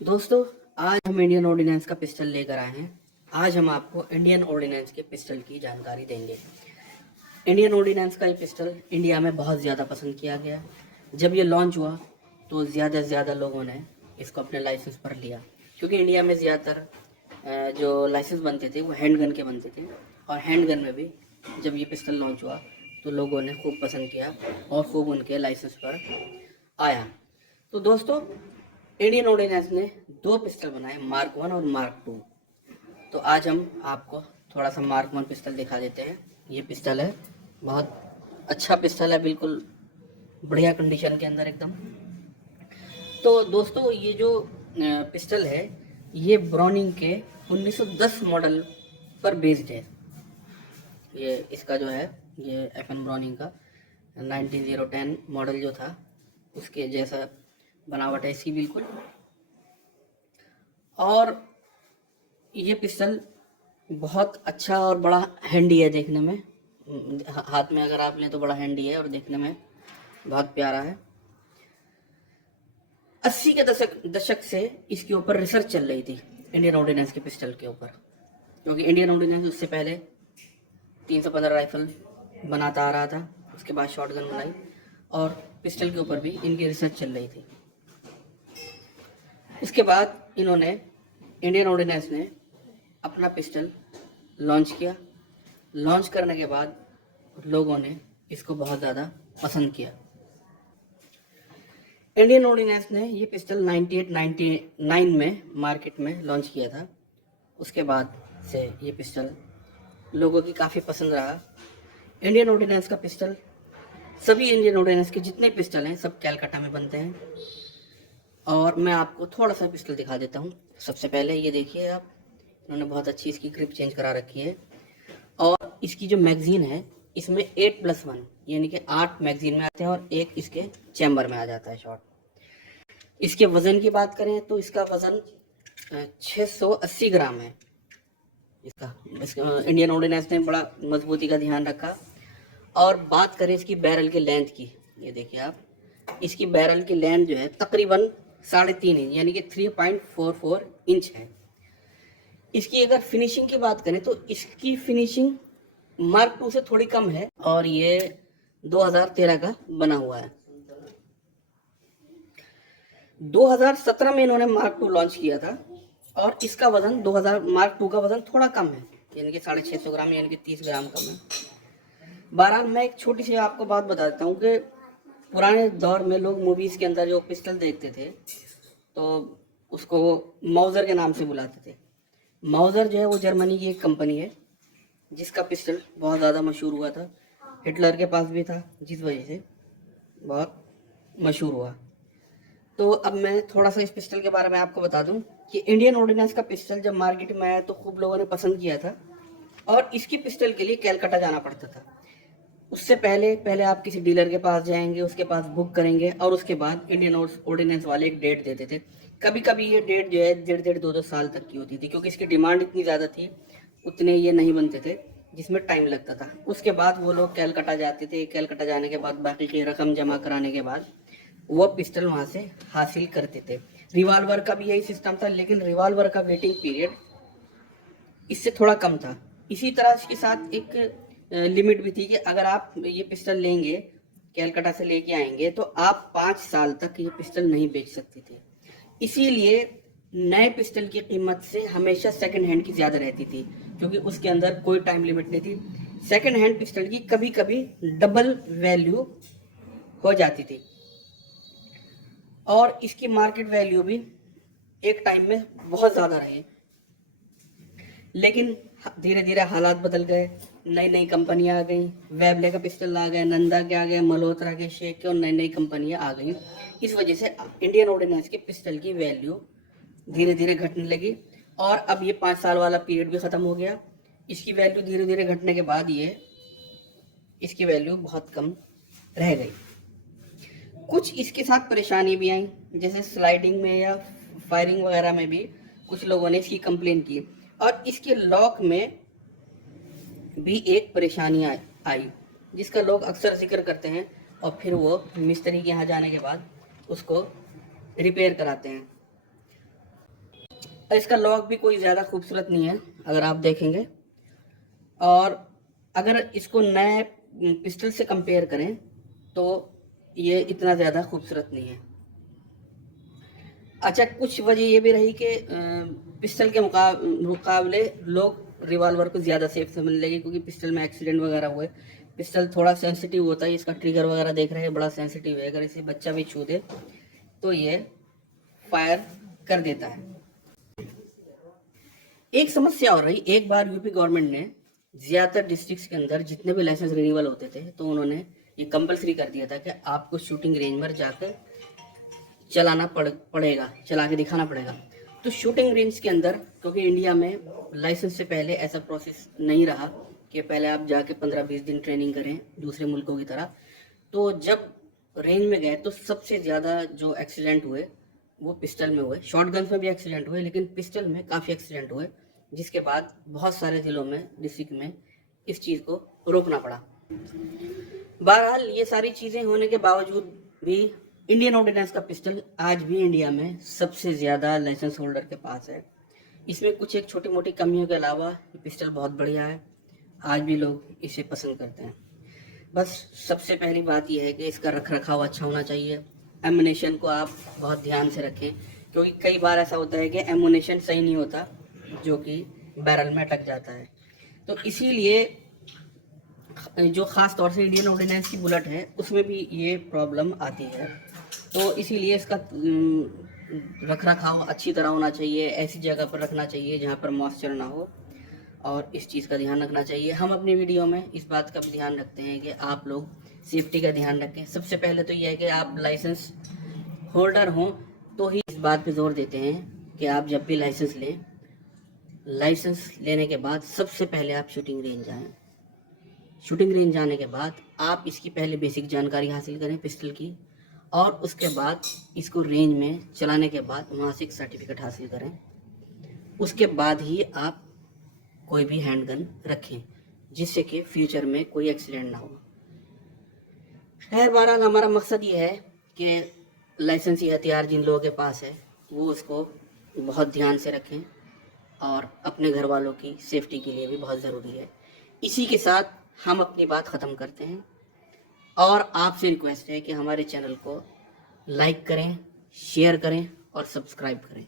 दोस्तों, आज हम इंडियन ऑर्डिनेंस का पिस्टल लेकर आए हैं। आज हम आपको इंडियन ऑर्डिनेंस के पिस्टल की जानकारी देंगे। इंडियन ऑर्डिनेंस का ये पिस्टल इंडिया में बहुत ज़्यादा पसंद किया गया। जब ये लॉन्च हुआ तो ज़्यादा से ज़्यादा लोगों ने इसको अपने लाइसेंस पर लिया, क्योंकि इंडिया में ज़्यादातर जो लाइसेंस बनते थे वो हैंडगन के बनते थे। और हैंडगन में भी जब ये पिस्टल लॉन्च हुआ तो लोगों ने खूब पसंद किया और खूब उनके लाइसेंस पर आया। तो दोस्तों, इंडियन ऑर्डिनेंस ने दो पिस्टल बनाए, मार्क 1 और मार्क 2। तो आज हम आपको थोड़ा सा मार्क 1 पिस्टल दिखा देते हैं। ये पिस्टल है, बहुत अच्छा पिस्टल है, बिल्कुल बढ़िया कंडीशन के अंदर एकदम। तो दोस्तों, ये जो पिस्टल है ये ब्राउनिंग के 1910 मॉडल पर बेस्ड है। ये इसका जो है ये एफएन ब्राउनिंग का 19010 मॉडल जो था उसके जैसा बनावट है इसकी बिल्कुल। और ये पिस्टल बहुत अच्छा और बड़ा हैंडी है देखने में। हाथ में अगर आप लें तो बड़ा हैंडी है और देखने में बहुत प्यारा है। 80 के दशक से इसके ऊपर रिसर्च चल रही थी इंडियन ऑर्डिनेंस के पिस्टल के ऊपर, क्योंकि इंडियन ऑर्डिनेंस उससे पहले 315 राइफल बनाता आ रहा था, उसके बाद शॉटगन बनाई और पिस्टल के ऊपर भी इनकी रिसर्च चल रही थी। उसके बाद इन्होंने इंडियन ऑर्डिनेंस ने अपना पिस्टल लॉन्च किया। लॉन्च करने के बाद लोगों ने इसको बहुत ज़्यादा पसंद किया। इंडियन ऑर्डिनेंस ने ये पिस्टल 98-99 में मार्केट में लॉन्च किया था। उसके बाद से ये पिस्टल लोगों की काफ़ी पसंद रहा। इंडियन ऑर्डिनेंस का पिस्टल, सभी इंडियन ऑर्डिनेंस के जितने पिस्टल हैं सब कैलकाटा में बनते हैं। और मैं आपको थोड़ा सा पिस्टल दिखा देता हूँ। सबसे पहले ये देखिए आप, इन्होंने बहुत अच्छी इसकी ग्रिप चेंज करा रखी है। और इसकी जो मैगजीन है इसमें 8+1 यानी कि 8 मैगजीन में आते हैं और एक इसके चैम्बर में आ जाता है शॉट। इसके वज़न की बात करें तो इसका वज़न 680 ग्राम है। इसका इंडियन ऑर्डिनेंस ने बड़ा मजबूती का ध्यान रखा। और बात करें इसकी बैरल के लेंथ की, ये देखिए आप, इसकी बैरल की लेंथ जो है तकरीबन 3.5 इंच यानी कि 3.44 इंच है। इसकी अगर फिनिशिंग की बात करें तो इसकी फिनिशिंग मार्क 2 से थोड़ी कम है और ये 2013 का बना हुआ है। 2017 में इन्होंने मार्क 2 लॉन्च किया था और इसका वजन मार्क 2 का वजन थोड़ा कम है, यानी कि 650 ग्राम यानी कि 30 ग्राम कम है। बहरहाल मैं एक छोटी सी आपको बात बता देता हूँ कि पुराने दौर में लोग मूवीज़ के अंदर जो पिस्टल देखते थे तो उसको माउजर के नाम से बुलाते थे। माउजर जो है वो जर्मनी की एक कंपनी है जिसका पिस्टल बहुत ज़्यादा मशहूर हुआ था। हिटलर के पास भी था, जिस वजह से बहुत मशहूर हुआ। तो अब मैं थोड़ा सा इस पिस्टल के बारे में आपको बता दूं कि इंडियन ऑर्डिनेंस का पिस्टल जब मार्केट में आया तो खूब लोगों ने पसंद किया था और इसकी पिस्टल के लिए कैलकाटा जाना पड़ता था। उससे पहले आप किसी डीलर के पास जाएंगे, उसके पास बुक करेंगे और उसके बाद इंडियन ऑर्डिनेंस वाले एक डेट देते थे। कभी कभी ये डेट जो है 1.5-2 साल तक की होती थी, क्योंकि इसकी डिमांड इतनी ज़्यादा थी, उतने ये नहीं बनते थे जिसमें टाइम लगता था। उसके बाद वो लोग कैलकाटा जाते थे। कैलकाटा जाने के बाद बाकी की रकम जमा कराने के बाद वो पिस्टल वहाँ से हासिल करते थे। रिवॉल्वर का भी यही सिस्टम था, लेकिन रिवॉल्वर का वेटिंग पीरियड इससे थोड़ा कम था। इसी तरह इसके साथ एक लिमिट भी थी कि अगर आप ये पिस्टल लेंगे, कैलकाटा से लेके आएंगे, तो आप 5 साल तक ये पिस्टल नहीं बेच सकते थे। इसीलिए नए पिस्टल की कीमत से हमेशा सेकंड हैंड की ज़्यादा रहती थी, क्योंकि उसके अंदर कोई टाइम लिमिट नहीं थी। सेकंड हैंड पिस्टल की कभी कभी डबल वैल्यू हो जाती थी और इसकी मार्केट वैल्यू भी एक टाइम में बहुत ज़्यादा रही। लेकिन धीरे धीरे हालात बदल गए, नई नई कंपनियां आ गई, वेबले का पिस्टल आ गए, नंदा के आ गए, मल्होत्रा के, शेख के और नई नई कंपनियां आ गई। इस वजह से इंडियन ऑर्डिनेंस के पिस्टल की वैल्यू धीरे धीरे घटने लगी और अब ये 5 साल वाला पीरियड भी ख़त्म हो गया। इसकी वैल्यू धीरे धीरे घटने के बाद इसकी वैल्यू बहुत कम रह गई। कुछ इसके साथ परेशानी भी आई, जैसे स्लाइडिंग में या फायरिंग वगैरह में भी कुछ लोगों ने इसकी कंप्लेन की और इसके लॉक में भी एक परेशानी आई जिसका लोग अक्सर जिक्र करते हैं और फिर वो मिस्त्री के यहाँ जाने के बाद उसको रिपेयर कराते हैं। इसका लॉक भी कोई ज़्यादा खूबसूरत नहीं है अगर आप देखेंगे, और अगर इसको नए पिस्टल से कंपेयर करें तो ये इतना ज़्यादा खूबसूरत नहीं है। अच्छा, कुछ वजह ये भी रही कि पिस्टल के मुकाबले लोग रिवॉल्वर को ज़्यादा सेफ समझ लेंगे, क्योंकि पिस्टल में एक्सीडेंट वगैरह हुए। पिस्टल थोड़ा सेंसिटिव होता है, इसका ट्रिगर वगैरह देख रहे हैं बड़ा सेंसिटिव है, अगर इसे बच्चा भी छू दे तो ये फायर कर देता है। एक समस्या और रही, एक बार यूपी गवर्नमेंट ने ज़्यादातर डिस्ट्रिक्ट्स के अंदर जितने भी लाइसेंस रिन्यूअल होते थे तो उन्होंने ये कंपलसरी कर दिया था कि आपको शूटिंग रेंज में जाकर चलाना पड़ेगा, चला के दिखाना पड़ेगा। तो शूटिंग रेंज के अंदर, क्योंकि इंडिया में लाइसेंस से पहले ऐसा प्रोसेस नहीं रहा कि पहले आप जाके 15-20 दिन ट्रेनिंग करें दूसरे मुल्कों की तरह, तो जब रेंज में गए तो सबसे ज़्यादा जो एक्सीडेंट हुए वो पिस्टल में हुए। शॉर्ट गन्स में भी एक्सीडेंट हुए, लेकिन पिस्टल में काफ़ी एक्सीडेंट हुए, जिसके बाद बहुत सारे ज़िलों में, डिस्ट्रिक्ट में इस चीज़ को रोकना पड़ा। बहरहाल ये सारी चीज़ें होने के बावजूद भी इंडियन ऑर्डिनेंस का पिस्टल आज भी इंडिया में सबसे ज़्यादा लाइसेंस होल्डर के पास है। इसमें कुछ एक छोटी मोटी कमियों के अलावा ये पिस्टल बहुत बढ़िया है, आज भी लोग इसे पसंद करते हैं। बस सबसे पहली बात यह है कि इसका रख रखाव अच्छा होना चाहिए। एमुनेशन को आप बहुत ध्यान से रखें, क्योंकि कई बार ऐसा होता है कि एमुनेशन सही नहीं होता जो कि बैरल में अटक जाता है। तो इसीलिए जो ख़ास तौर से इंडियन ऑर्डिनेंस की बुलेट है उसमें भी ये प्रॉब्लम आती है। तो इसीलिए इसका रख रखाव अच्छी तरह होना चाहिए, ऐसी जगह पर रखना चाहिए जहाँ पर मॉइस्चर ना हो, और इस चीज़ का ध्यान रखना चाहिए। हम अपनी वीडियो में इस बात का भी ध्यान रखते हैं कि आप लोग सेफ्टी का ध्यान रखें। सबसे पहले तो यह है कि आप लाइसेंस होल्डर हों तो ही इस बात पे जोर देते हैं कि आप जब भी लाइसेंस लें, लाइसेंस लेने के बाद सबसे पहले आप शूटिंग रेंज जाएं। शूटिंग रेंज जाने के बाद आप इसकी पहले बेसिक जानकारी हासिल करें पिस्टल की, और उसके बाद इसको रेंज में चलाने के बाद वहाँ से एक सर्टिफिकेट हासिल करें। उसके बाद ही आप कोई भी हैंडगन रखें, जिससे कि फ्यूचर में कोई एक्सीडेंट ना हो। खैर, बहरहाल हमारा मकसद ये है कि लाइसेंसी हथियार जिन लोगों के पास है वो उसको बहुत ध्यान से रखें, और अपने घर वालों की सेफ्टी के लिए भी बहुत ज़रूरी है। इसी के साथ हम अपनी बात ख़त्म करते हैं, और आपसे रिक्वेस्ट है कि हमारे चैनल को लाइक करें, शेयर करें और सब्सक्राइब करें।